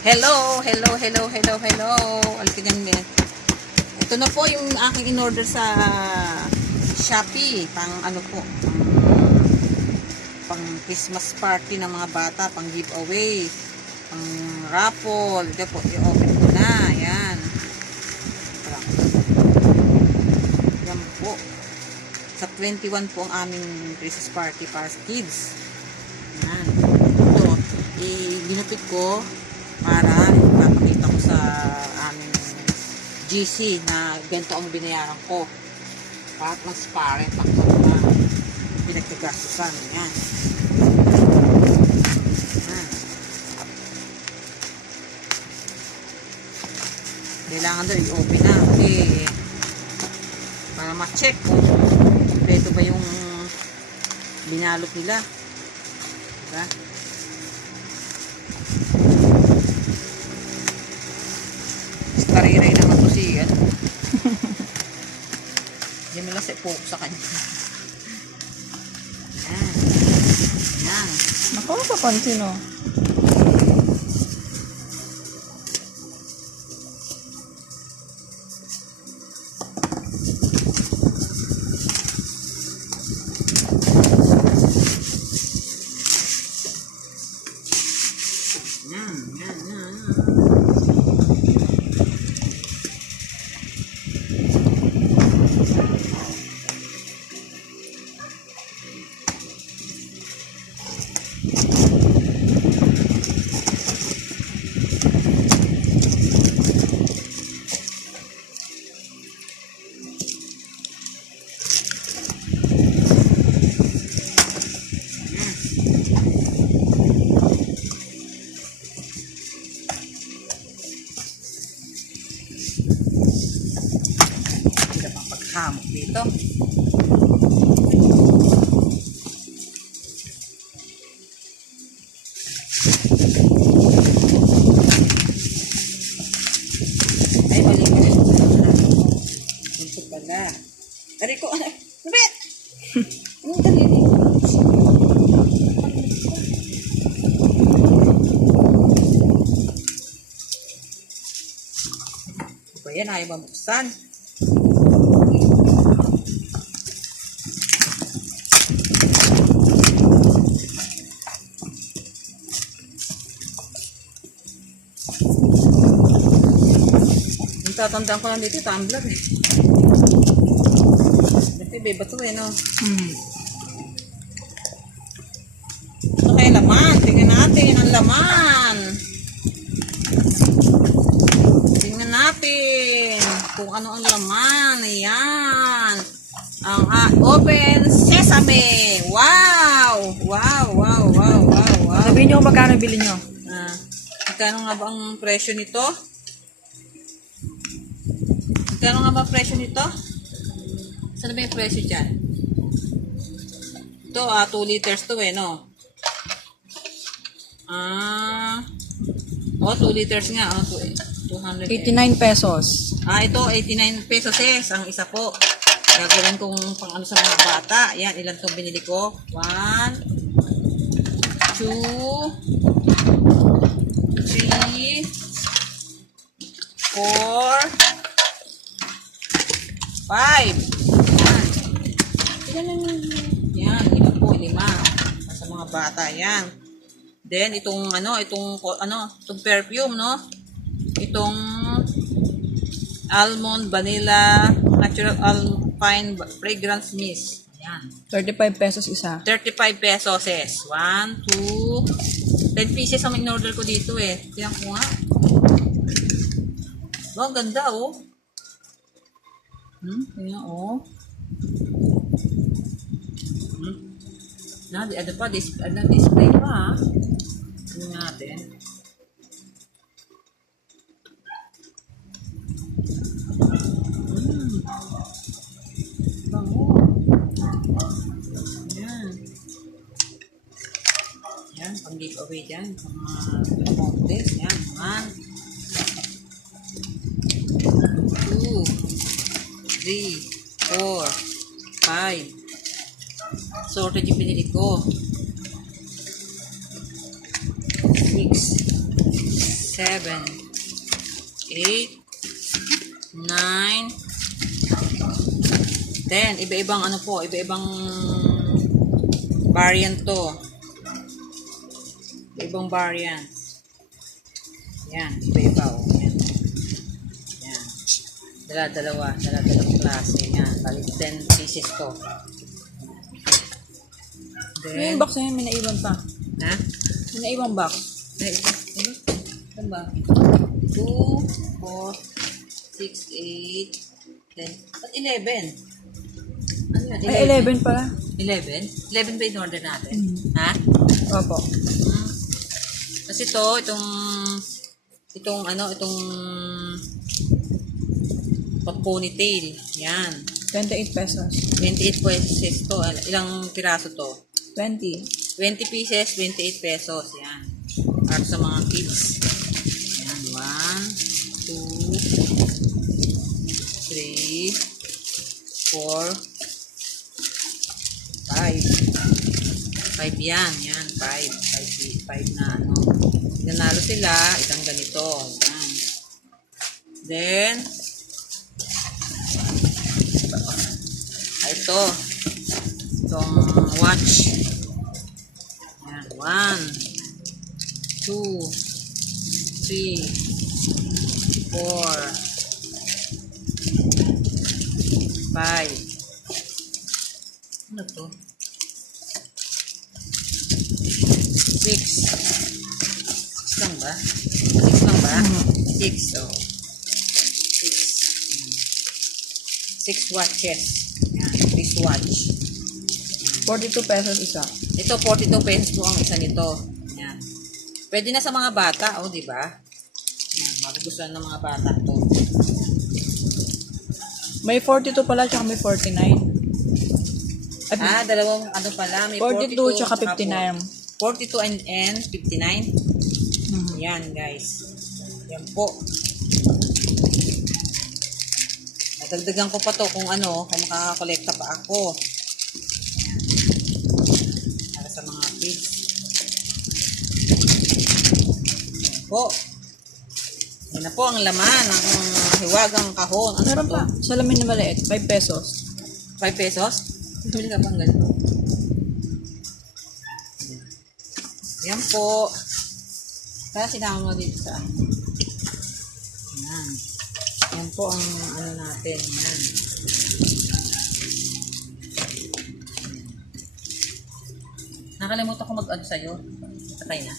Hello, hello, hello, hello, hello. Alpigan din. Ito na po yung aking in-order sa Shopee. Pang ano po, pang Christmas party ng mga bata, pang giveaway, pang raffle. Ito po, i-open ko na. Ayan. Yan po. Sa 21 po ang aming Christmas party para sa kids. Ayan. Ito, ginupit ko para ipapakita ko sa aming GC na ganito ang binayaran ko. Para transparent ang na pinagkagastusan. Yan. Kailangan doon i-open na kasi para ma-check kung kompleto ba yung binalot nila. Diba? Kariray naman po siya. Hindi mo lang poke sa kanya. Yan. Yan. Naku, papansin o. Yan, yan, yan. Hamok dito. Ay, mali ka na. Dito pala. Dari ko, ano? Nabit! Anong dalili? Ito yan, ayaw mamuksan. Tatandaan ko lang dito, tumbler eh. Dati, beba to eh, no? Ano kaya laman? Tingnan natin ang laman. Tingnan natin kung ano ang laman. Ayan. Ang open sesame. Wow! Wow, wow, wow, wow, wow. Sabihin nyo kung magkano bili nyo. Magkano nga ba ang presyo nito? Magkano nga ba presyo nito? Saan ba yung presyo dyan? Ito, 2 liters to eh, no? 2 liters nga. 200. 89 pesos. Ito, 89 pesos ang isa po. Gagawin kong pang ano sa mga bata. Yan, ilan itong binili ko? 1, 2, 3, 4, 5. Yan, 5 po, 5. Sa mga bata, yan. Then, itong perfume, no? Itong almond, vanilla, natural alpine fragrance mist. Yan. 35 pesos isa. 35 pesos, 1, 2, 10 pieces ang in-order ko dito eh. Tingnan ko nga. Ang ganda, oh. Tingnan, oh. Ano pa, display pa, ha. Tingnan natin. Bango. Yan. Yan, pang giveaway dyan. Pang mga contest. Yan, 1, 2, 3, 4, 5. Sorted yung pinili ko. 6, 7, 8, 9, 10. Iba-ibang ano po, iba-ibang variant to. Iba-ibang variant. Yan, iba-iba. Oh. Yan. Yan. Dala-dalawang klase. Yan, bali 10 pieces to. May Then, box na yun, may naiwan pa. ha? May naiwang box. Ay, ito. Ano ba? 2, 4, 6, 8, 10. Ba't 11? Ano yan? Ay, 11 pala. 11? 11 ba in order natin? Mm. Ha? Opo. Kasi itong ponytail. Yan. 28 pesos. 28 pesos to. Ilang piraso to? 20. 20 pieces, 28 pesos. Yan. Para sa mga kids. Yan. 1, 2, 3, 4, 5. 5 yan. Yan. 5 na ano. Nanalo sila. Isang ganito. Yan. Then, ito. Itong watch. Yan. 1, 2, 3, 4, 5. Ano to? 6. 6 lang ba? 6 lang ba? 6. Oh. 6 watches. Yan. Wristwatch. 42 pesos isa. Ito, 42 pesos po ang isa nito. Yan. Pwede na sa mga bata. O, di ba? Yan. Magugustuhan ng mga bata to. May 42 pala, tsaka may 49. Ay, Dalawang ano pala. May 42 tsaka 59. 42 and 59. Mhm. Yan, guys. Yan po. Nadagdagan ko pa to kung makakakolekta pa ako. Yan. Para sa mga kids. Yan po. Yan na po ang laman ng hiwagang kahon. Ano Meron to? pa. Salamin na maliit. 5 pesos. 5 pesos? Bili ka pang ganito. Yan po. Kaya sinama mo dito sa ano. Yan. Yan po ang ano natin. Yan. Nakalimutan ko mag-add sa'yo. Patay na.